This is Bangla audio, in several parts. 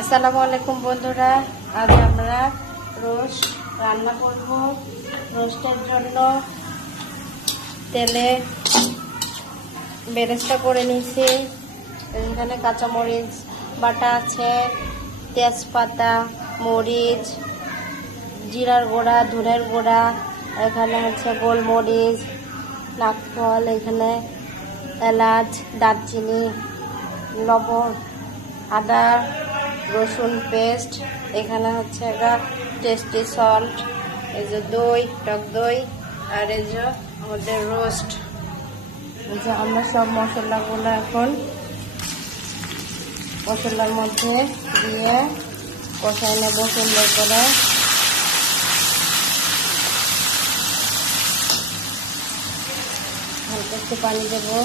আসসালামু আলাইকুম বন্ধুরা, আজ আমরা রোস্ট রান্না করব। রোস্টের জন্য তেলে বেরেস্তা করে নিয়েছি। এখানে কাঁচামরিচ বাটা আছে, তেজপাতা, মরিচ, জিরার গুঁড়া, ধনের গুঁড়া, এখানে হচ্ছে গোলমরিচ, নাকফল, এখানে এলাচ, দারচিনি, লবণ, আদা রসুন পেস্ট, এখানে হচ্ছে টেস্টি সল্ট, এই যে দই, টক দই, আর এই যে আমাদের রোস্ট। এই যে আমরা সব মশলাগুলো এখন মশলার মধ্যে দিয়ে কষাই নেব সুন্দর করে। হালকা একটু পানি দেবো।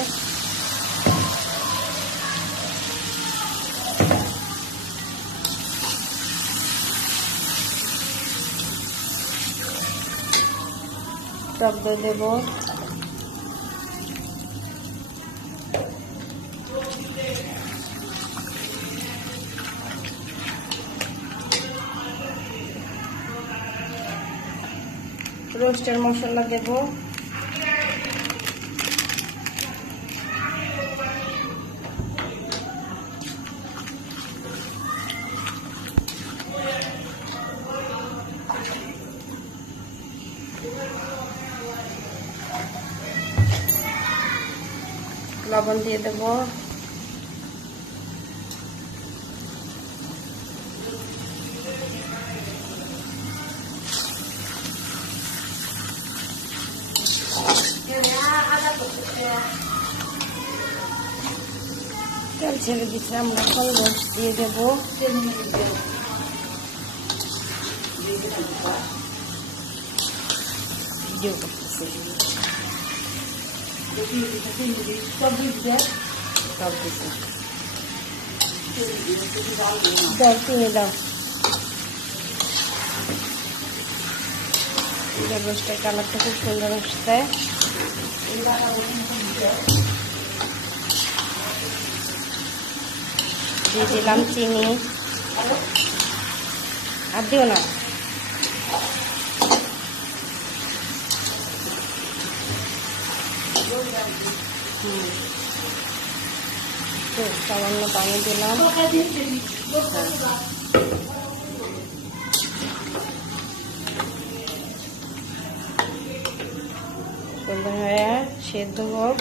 টক দই দেব। রোস্টের মশলা দেব। লবণ দিয়ে দেব। তেল ছেড়ে দিচ্ছি, আমরা এখন রোস্ট দিয়ে দেব। চিনি দাও। রোস্টের কালারটা খুব সুন্দর আসছে। দিয়ে দিলাম চিনি, আর দিও না। সামান্য পানি দিলাম। সুন্দর হয়ে সেদ্ধ হোক।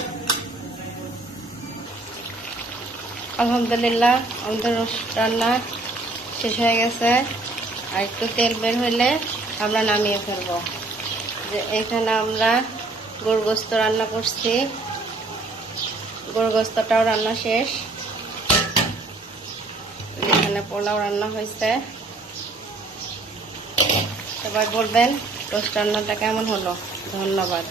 আলহামদুলিল্লাহ, আমাদের রোস্ট রান্না শেষ হয়ে গেছে। আর একটু তেল বের হইলে আমরা নামিয়ে ফেলবো। যে এখানে আমরা গরুর গোশত রান্না করছি। গরুর গোশতটাও রান্না শেষ। এখানে পোলাও রান্না হয়েছে। সবাই বলবেন রোস্ট রান্নাটা কেমন হলো। ধন্যবাদ।